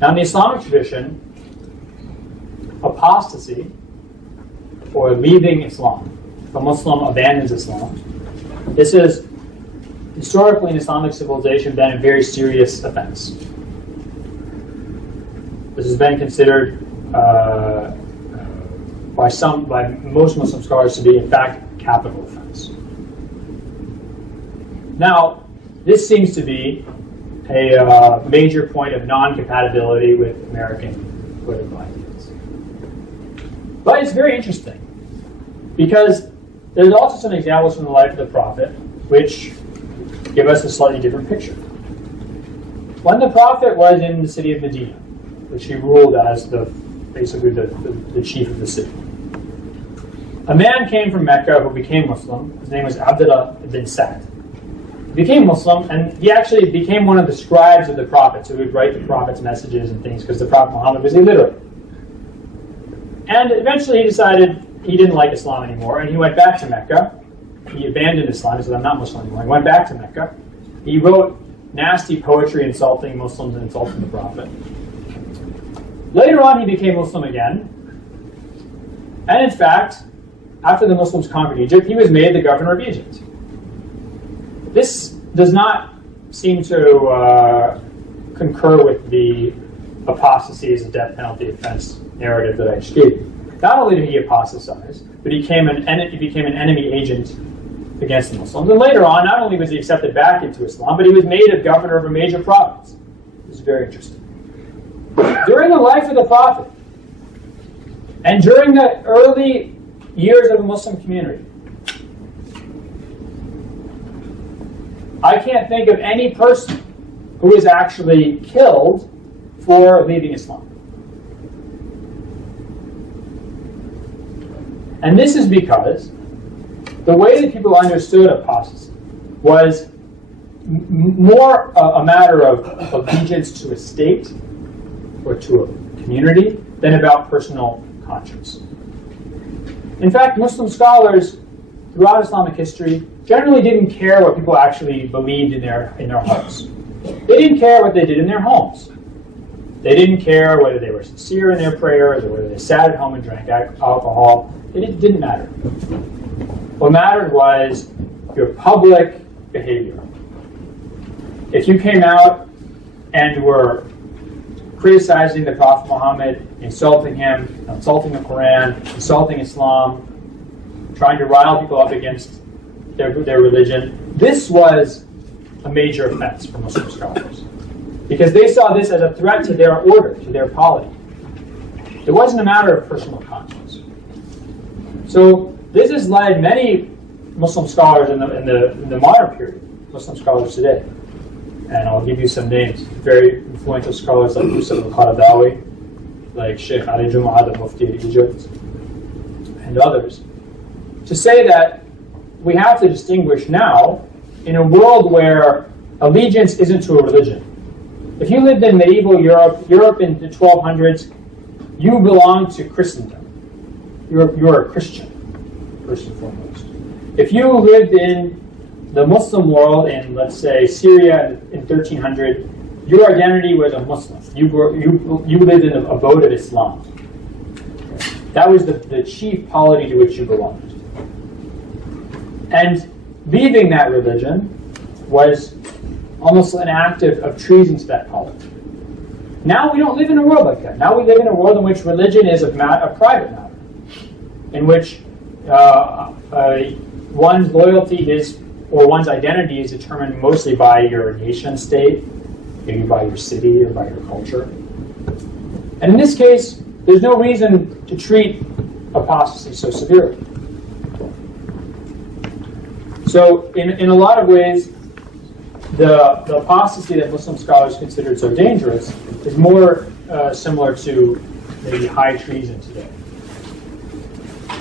Now, in the Islamic tradition, apostasy, or leaving Islam, if a Muslim abandons Islam, this has historically in Islamic civilization been a very serious offense. This has been considered by most Muslim scholars to be, in fact, a capital offense. Now, this seems to be a major point of non-compatibility with American political ideas. But it's very interesting, because there's also some examples from the life of the Prophet which give us a slightly different picture. When the Prophet was in the city of Medina, which he ruled as basically the chief of the city, a man came from Mecca who became Muslim. His name was Abdullah ibn Sa'd. He became Muslim, and he actually became one of the scribes of the Prophet, so he would write the Prophet's messages and things, because the Prophet Muhammad was illiterate. And eventually he decided he didn't like Islam anymore, and he went back to Mecca. He abandoned Islam. He said, I'm not Muslim anymore. He went back to Mecca. He wrote nasty poetry insulting Muslims and insulting the Prophet. Later on, he became Muslim again. And in fact, after the Muslims conquered Egypt, he was made the governor of Egypt. This does not seem to concur with the apostasy as a death penalty offense narrative that I just gave you. Not only did he apostatize, but he became an enemy agent against the Muslims. And later on, not only was he accepted back into Islam, but he was made a governor of a major province. This is very interesting. During the life of the Prophet, and during the early years of the Muslim community, I can't think of any person who was actually killed for leaving Islam. And this is because the way that people understood apostasy was more a matter of allegiance to a state or to a community than about personal conscience. In fact, Muslim scholars throughout Islamic history generally didn't care what people actually believed in their hearts. They didn't care what they did in their homes. They didn't care whether they were sincere in their prayers or whether they sat at home and drank alcohol. It didn't matter. What mattered was your public behavior. If you came out and were criticizing the Prophet Muhammad, insulting him, insulting the Quran, insulting Islam, trying to rile people up against their religion, this was a major offense for Muslim scholars, because they saw this as a threat to their order, to their polity. It wasn't a matter of personal conscience. So this has led many Muslim scholars in the modern period, Muslim scholars today, and I'll give you some names, very influential scholars like Yusuf al-Qaradawi, like Sheikh Ali Jum'ah, the Mufti of Egypt, and others, to say that we have to distinguish now in a world where allegiance isn't to a religion. If you lived in medieval Europe in the 1200s, you belonged to Christendom. You're a Christian, first and foremost. If you lived in the Muslim world in, let's say, Syria in 1300, your identity was a Muslim. You lived in the abode of Islam. That was the chief polity to which you belonged. And leaving that religion was almost an act of treason to that polity. Now we don't live in a world like that. Now we live in a world in which religion is a private matter, in which one's loyalty is, or one's identity is determined mostly by your nation state, maybe by your city or by your culture. And in this case, there's no reason to treat apostasy so severely. So in a lot of ways, the apostasy that Muslim scholars considered so dangerous is more similar to maybe high treason today.